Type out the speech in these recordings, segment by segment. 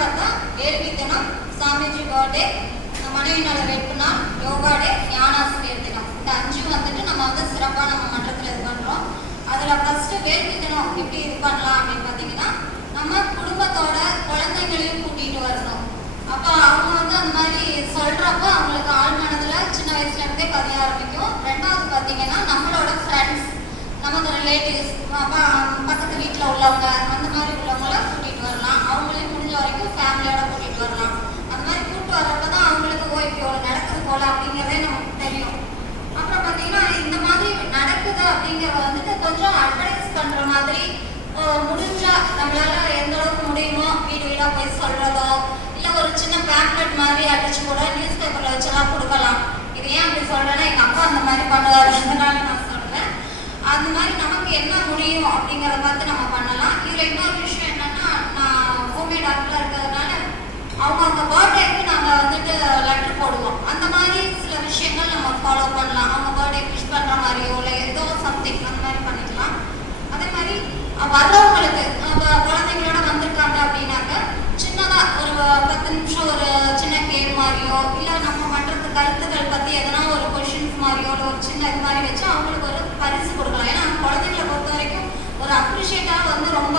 பார்த்தா வேள்வி தினம் சாமிஜி பர்த்டே மனைவி நல நாள் யோகா டே ஞானாசிரியர் தினம் இந்த அஞ்சு வந்துட்டு நம்ம வந்து சிறப்பாக நம்ம மன்றத்தில் இது பண்ணுறோம் அதில் ஃபஸ்ட்டு வேள்வி தினம் எப்படி இது பண்ணலாம் அப்படின்னு பார்த்தீங்கன்னா நம்ம குடும்பத்தோட குழந்தைங்களையும் கூட்டிகிட்டு வரணும். அப்போ அவங்க வந்து அந்த மாதிரி சொல்கிறப்ப அவங்களுக்கு ஆள் மனதில் சின்ன வயசுலேருந்தே பதிய ஆரம்பிக்கும். ரெண்டாவது பார்த்தீங்கன்னா நம்மளோட ஃப்ரெண்ட்ஸ் நமது ரிலேட்டிவ்ஸ் பக்கத்து வீட்டில் உள்ளவங்க அந்த மாதிரி உள்ளவங்கள வரலாம். அவங்களையும் முடிஞ்ச வரைக்கும் ஃபேமிலியோட கூட்டிகிட்டு வரலாம். அந்த மாதிரி கூப்பிட்டு வரப்ப தான் அவங்களுக்கு ஓ இப்போ நடக்குது போல அப்படிங்கிறதே நமக்கு தெரியும். அப்புறம் பார்த்தீங்கன்னா இந்த மாதிரி நடக்குது அப்படிங்கிறத வந்துட்டு கொஞ்சம் அட்வைஸ் பண்ணுற மாதிரி முடிஞ்சா நம்மளால எந்த அளவுக்கு முடியுமோ வீடு வீடாக போய் சொல்றதோ இல்லை ஒரு சின்ன பேம்ப்ளெட் மாதிரி அடிச்சு கூட நியூஸ் பேப்பரில் வச்செல்லாம் கொடுக்கலாம். இது ஏன் அப்படி சொல்றேன்னா எங்கள் அப்பா அந்த மாதிரி பண்ணுவார். அதனால நான் சொல்றேன். அந்த மாதிரி நமக்கு என்ன முடியும் அப்படிங்கிறத பார்த்து நம்ம பண்ணலாம். இதில் இன்னொரு விஷயம் என்னன்னா நான் ஹோம்மேட் டாக்டராக இருக்கிறதுனால அவங்க அவங்க பர்த்டேக்கு நாங்கள் வந்துட்டு லெட்டர் போடுவோம் அந்த மாதிரி சில விஷயங்கள் நம்ம ஃபாலோ பண்ணலாம் அவங்க பர்த்டே விஷ் பண்ணுற மாதிரியோ இல்லை ஏதோ சம்திங் அந்த மாதிரி பண்ணிக்கலாம் அதே மாதிரி அஹ், வர்றவங்களுக்கு அஹ், குழந்தைங்களோட வந்திருக்காங்க அப்படின்னாக்க சின்னதாக ஒரு பத்து நிமிஷம் ஒரு சின்ன கேம் மாதிரியோ இல்லை நம்ம பண்ணுறது கருத்துக்கள் பற்றி எதனா ஒரு கொஷின்ஸ் மாதிரியோ இல்லை ஒரு சின்ன இது மாதிரி வச்சு அவங்களுக்கு ஒரு பரிசு கொடுக்கலாம் ஏன்னா குழந்தைங்களை பொறுத்த வரைக்கும் ஒரு அப்ரிஷியேட்டாக வந்து ரொம்ப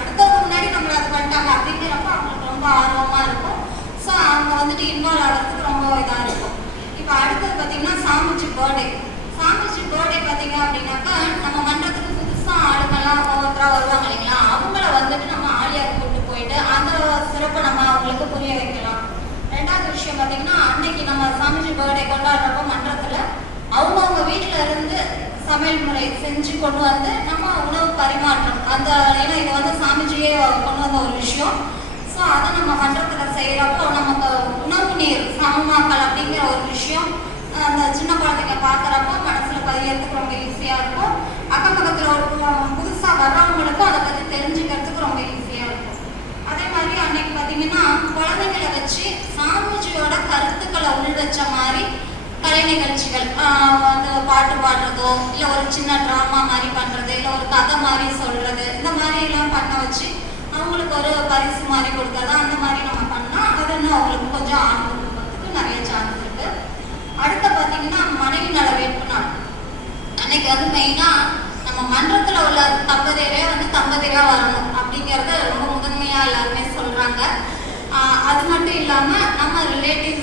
அடுத்தவங்க முன்னாடி நம்மள அது பண்ணிட்டாங்க அப்படிங்கிறப்ப அவங்களுக்கு ரொம்ப ஆர்வமாக இருக்கும். ஸோ அவங்க வந்துட்டு இன்வால்வ் ஆகிறதுக்கு ரொம்ப இதாக இருக்கும். இப்போ அடுத்தது பார்த்தீங்கன்னா சாமிஜி பர்த்டே சாமிஜி பர்த்டே பார்த்தீங்க அப்படின்னாக்கா நம்ம மன்றத்துக்கு புதுசாக ஆளுங்கெல்லாம் ஒவ்வொருத்தராக வருவாங்க இல்லைங்களா? அவங்கள வந்துட்டு நம்ம ஆலியார் கூட்டு போயிட்டு அந்த சிறப்பை நம்ம அவங்களுக்கு புரிய வைக்கலாம். ரெண்டாவது விஷயம் பார்த்தீங்கன்னா அன்னைக்கு நம்ம சாமிஜி பர்த்டே கொண்டாடுறப்ப மன்றத்தில் அவங்கவுங்க வீட்டில் இருந்து சமையல் முறை செஞ்சு கொண்டு வந்து நம்ம உணவு பரிமாற்றம். அந்த ஏன்னா இது வந்து சாமிஜியே கொண்டு வந்த ஒரு விஷயம். ஸோ அதை நம்ம மன்றத்தில் செய்கிறப்போ நமக்கு உணவு நீர் சமமாக்கல் அப்படிங்கிற ஒரு விஷயம் அந்த சின்ன குழந்தைங்க பார்க்குறப்போ மனசில் பதியறதுக்கு ரொம்ப ஈஸியாக இருக்கும். அக்கம் பக்கத்தில் ஒரு புதுசாக வர்றவங்களுக்கும் அதை பற்றி தெரிஞ்சுக்கிறதுக்கு ரொம்ப ஈஸியாக இருக்கும். அதே மாதிரி அன்னைக்கு பார்த்தீங்கன்னா குழந்தைங்களை வச்சு சாமிஜியோட கருத்துக்களை உள் வச்ச மாதிரி கலை நிகழ்ச்சிகள் அந்த வந்து பாட்டு பாடுறதோ இல்லை ஒரு சின்ன ட்ராமா மாதிரி பண்ணுறது இல்லை ஒரு கதை மாதிரி சொல்கிறது இந்த மாதிரி எல்லாம் பண்ண வச்சு அவங்களுக்கு ஒரு பரிசு மாதிரி கொடுக்கறது அந்த மாதிரி நம்ம பண்ணால் அது இன்னும் அவங்களுக்கு கொஞ்சம் ஆர்வம் கொடுக்கறதுக்கு நிறைய சான்ஸ் இருக்கு. அடுத்து பார்த்தீங்கன்னா மனைவி நல வேட்பு நாள். அன்னைக்கு வந்து மெயினாக நம்ம மன்றத்தில் உள்ள தம்பதியரே வந்து தம்பதியராக வரணும் அப்படிங்கிறது ரொம்ப முதன்மையாக எல்லாருமே சொல்கிறாங்க அது மட்டும் இல்லாமல் நம்ம ரிலேட்டிவ்ஸ்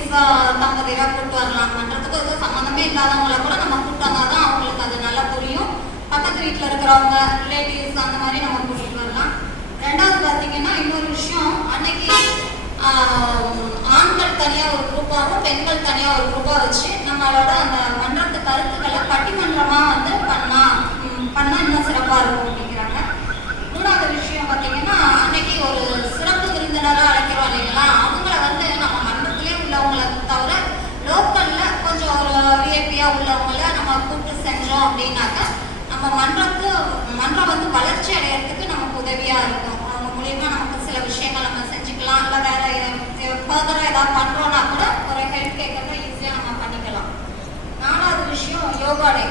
தம்பதியராக கூப்பிட்டு வரலாம். பண்ணுறதுக்கு எதுவும் சம்மந்தமே இல்லாதவங்கள கூட நம்ம கூப்பிட்டு வந்தால் தான் அவங்களுக்கு அது நல்லா புரியும். பக்கத்து வீட்டில் இருக்கிறவங்க ரிலேட்டிவ்ஸ் அந்த மாதிரி நம்ம கூட்டிகிட்டு வரலாம். ரெண்டாவது பார்த்தீங்கன்னா இன்னொரு விஷயம் அன்னைக்கு ஆண்கள் தனியாக ஒரு குரூப்பாகவும் பெண்கள் தனியாக ஒரு குரூப்பாக வச்சு நம்மளோட அந்த மன்றத்து கருத்துக்களை பட்டிமன்றமாக வந்து பண்ணா ம், பண்ணா இன்னும் சிறப்பாக இருக்கும் அப்படிங்கிறாங்க மூணாவது விஷயம் பார்த்தீங்கன்னா அன்னைக்கு ஒரு சிறப்பு விருந்தினராக அழைக்கிறோம் இல்லைங்களா அவங்கள வந்து நம்ம மன்றத்திலே உள்ளவங்கள தவிர லோக்கலில் கொஞ்சம் ஒரு விஐபியாக உள்ளவங்கள நம்ம கூப்பிட்டு செஞ்சோம் அப்படின்னாக்கா நம்ம மன்றத்து மன்றம் வந்து வளர்ச்சி அடையிறதுக்கு நமக்கு உதவியாக இருக்கும். அவங்க மூலியமா நமக்கு சில விஷயங்கள் நம்ம செஞ்சுக்கலாம். இல்லை வேற ஃபர்தராக ஏதாவது பண்ணுறோன்னா கூட ஒரு ஹெல்ப் கேட்கறத ஈஸியாக நம்ம பண்ணிக்கலாம். நாலாவது விஷயம் யோகா டே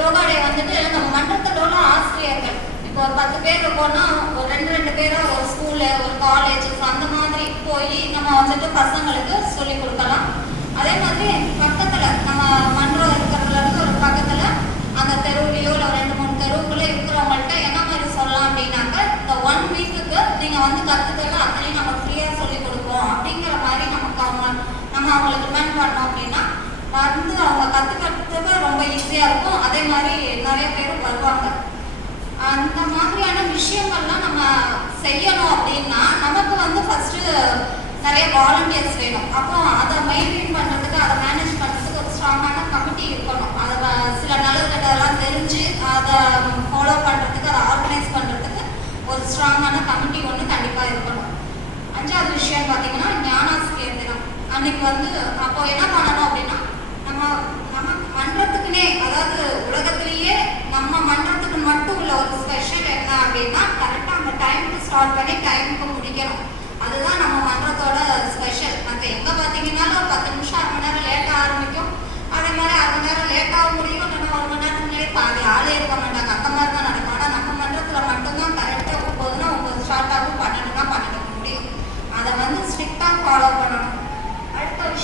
யோகா டே வந்துட்டு நம்ம மன்றத்தில் உள்ள ஆசிரியர்கள். இப்போ ஒரு பத்து பேர் இருக்கோம்னா ஒரு ரெண்டு ரெண்டு பேரோ ஒரு ஸ்கூலு ஒரு காலேஜ் அந்த மாதிரி போய் நம்ம வந்துட்டு பசங்களுக்கு சொல்லி கொடுக்கலாம். அதே மாதிரி பக்கத்தில் நம்ம மன்றம் இருக்கிறதுல இருந்து ஒரு பக்கத்தில் அந்த தெருவுலையோ இல்லை ரெண்டு மூணு தெருவுக்குள்ள இருக்கிறவங்கள்ட்ட என்ன மாதிரி சொல்லலாம் அப்படின்னாக்க இந்த ஒன் வீக்குக்கு நீங்கள் வந்து கற்றுக்கலாம் அத்தனையும் நம்ம ஃப்ரீயாக சொல்லி கொடுப்போம் அப்படிங்கிற மாதிரி நமக்கு அவங்க நம்ம அவங்களுக்கு டிமாண்ட் பண்ணோம் அப்படின்னா வந்து அவங்க கற்றுக்கிறதுக்கு ரொம்ப ஈஸியாக இருக்கும் அதே மாதிரி நிறைய பேர் வருவாங்க அந்த மாதிரியான விஷயங்கள்லாம் நம்ம செய்யணும் அப்படின்னா நமக்கு வந்து ஃபஸ்ட்டு நிறைய வாலண்டியர்ஸ் வேணும். அப்போ அதை மெயின்டைன் பண்ணுறதுக்கு அதை மேனேஜ் பண்ணுறதுக்கு ஒரு ஸ்ட்ராங்கான கமிட்டி இருக்கணும். அதை சில நல்லது கெட்டதெல்லாம் தெரிஞ்சு அதை ஃபாலோ பண்ணுறதுக்கு அதை ஆர்கனைஸ் பண்ணுறதுக்கு ஒரு ஸ்ட்ராங்கான கமிட்டி ஒன்று கண்டிப்பாக இருக்கணும். அஞ்சாவது விஷயம் பார்த்தீங்கன்னா ஞானாசிரியர் தினம் அன்னைக்கு வந்து அப்போ என்ன பண்ணணும் அப்படின்னா நம்ம நம்ம மன்றத்துக்குனே அதாவது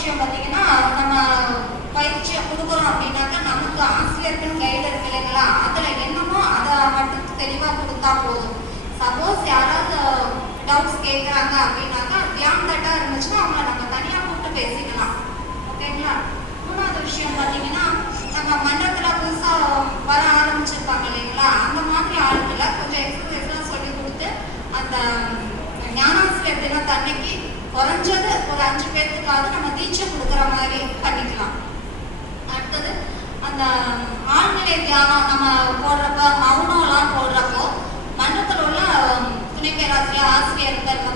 விஷயம் பார்த்தீங்கன்னா நம்ம பயிற்சியை கொடுக்குறோம் அப்படின்னாக்கா நமக்கு ஆசிரியர்கள் கைடு இருக்கு இல்லைங்களா அதில் என்னமோ அதை மட்டும் தெளிவாக கொடுத்தா போதும். சப்போஸ் யாராவது டவுட்ஸ் கேட்குறாங்க அப்படின்னாக்கா வியாம் தட்டாக இருந்துச்சுன்னா அவங்கள நம்ம தனியாக கூப்பிட்டு பேசிக்கலாம். ஓகேங்களா மூணாவது விஷயம் பார்த்தீங்கன்னா நம்ம மன்னத்தை gracias, Pierre